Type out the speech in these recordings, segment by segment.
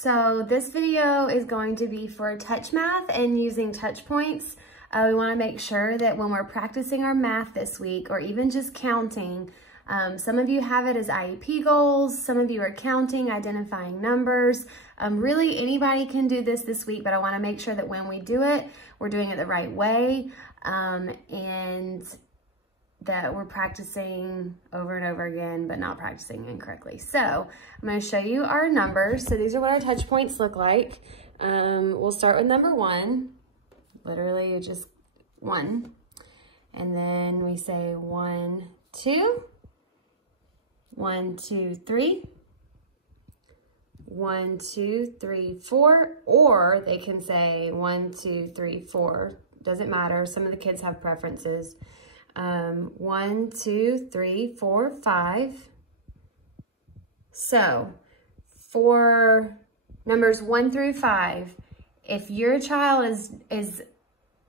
So this video is going to be for TouchMath and using touch points. We want to make sure that when we're practicing our math this week, or even just counting, some of you have it as IEP goals, some of you are counting, identifying numbers. Really anybody can do this week, but I want to make sure that when we do it, we're doing it the right way, and that we're practicing over and over again, but not practicing incorrectly. So I'm going to show you our numbers. So these are what our touch points look like. We'll start with number 1, literally just 1. And then we say 1, 2, 1, 2, 3, 1, 2, 3, 4, or they can say 1, 2, 3, 4. Doesn't matter. Some of the kids have preferences. 1, 2, 3, 4, 5. So for numbers 1 through 5, if your child is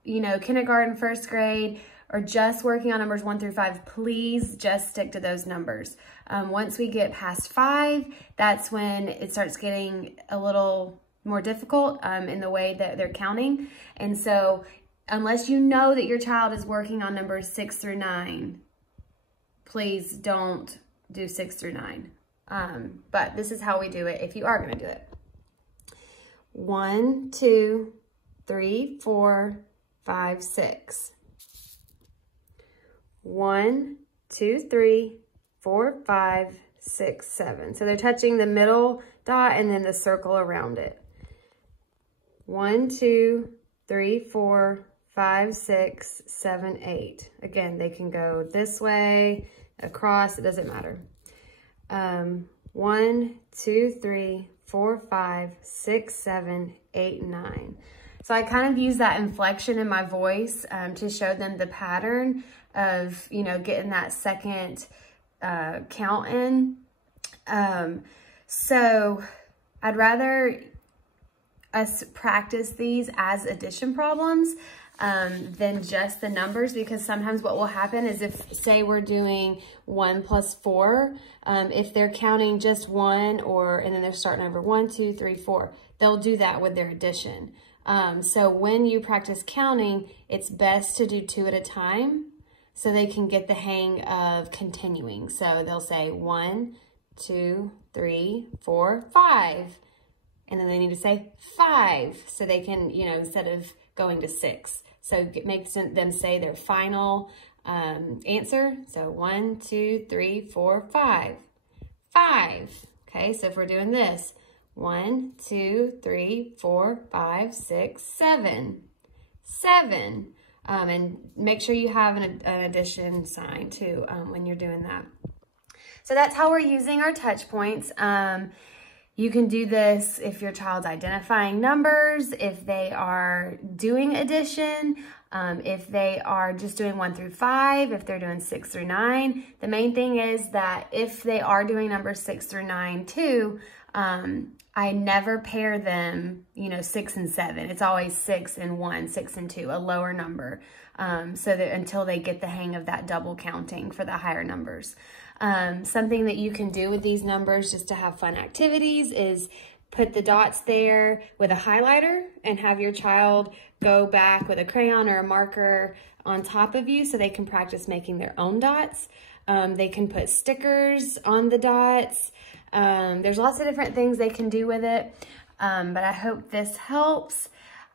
kindergarten, first grade, or just working on numbers 1 through 5, please just stick to those numbers. Once we get past 5, that's when it starts getting a little more difficult in the way that they're counting. And so unless you know that your child is working on numbers 6 through 9, please don't do 6 through 9. But this is how we do it if you are going to do it. 1, 2, 3, 4, 5, 6. 1, 2, 3, 4, 5, 6, 7. So they're touching the middle dot and then the circle around it. 1, 2, 3, 4, 5, 6, 7, 8. Again, they can go this way, across, it doesn't matter. 1, 2, 3, 4, 5, 6, 7, 8, 9. So I kind of use that inflection in my voice to show them the pattern of, getting that second count in. So I'd rather us practice these as addition problems than just the numbers, because sometimes what will happen is if, say, we're doing 1 plus 4, if they're counting just 1 and then they're starting over 1, 2, 3, 4, they'll do that with their addition. So when you practice counting, it's best to do 2 at a time so they can get the hang of continuing. So they'll say 1, 2, 3, 4, 5. And then they need to say 5 so they can, instead of going to 6. So it makes them say their final answer. So 1, 2, 3, 4, 5. 5. Okay, so if we're doing this, 1, 2, 3, 4, 5, 6, 7. 7. And make sure you have an addition sign too when you're doing that. So that's how we're using our touch points. You can do this if your child's identifying numbers, if they are doing addition, if they are just doing 1 through 5, if they're doing 6 through 9. The main thing is that if they are doing numbers 6 through 9 too, I never pair them, 6 and 7. It's always 6 and 1, 6 and 2, a lower number, so that until they get the hang of that double counting for the higher numbers. Something that you can do with these numbers just to have fun activities is put the dots there with a highlighter and have your child go back with a crayon or a marker on top of you so they can practice making their own dots. They can put stickers on the dots. There's lots of different things they can do with it, but I hope this helps.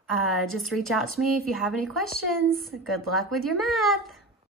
Just reach out to me if you have any questions. Good luck with your math.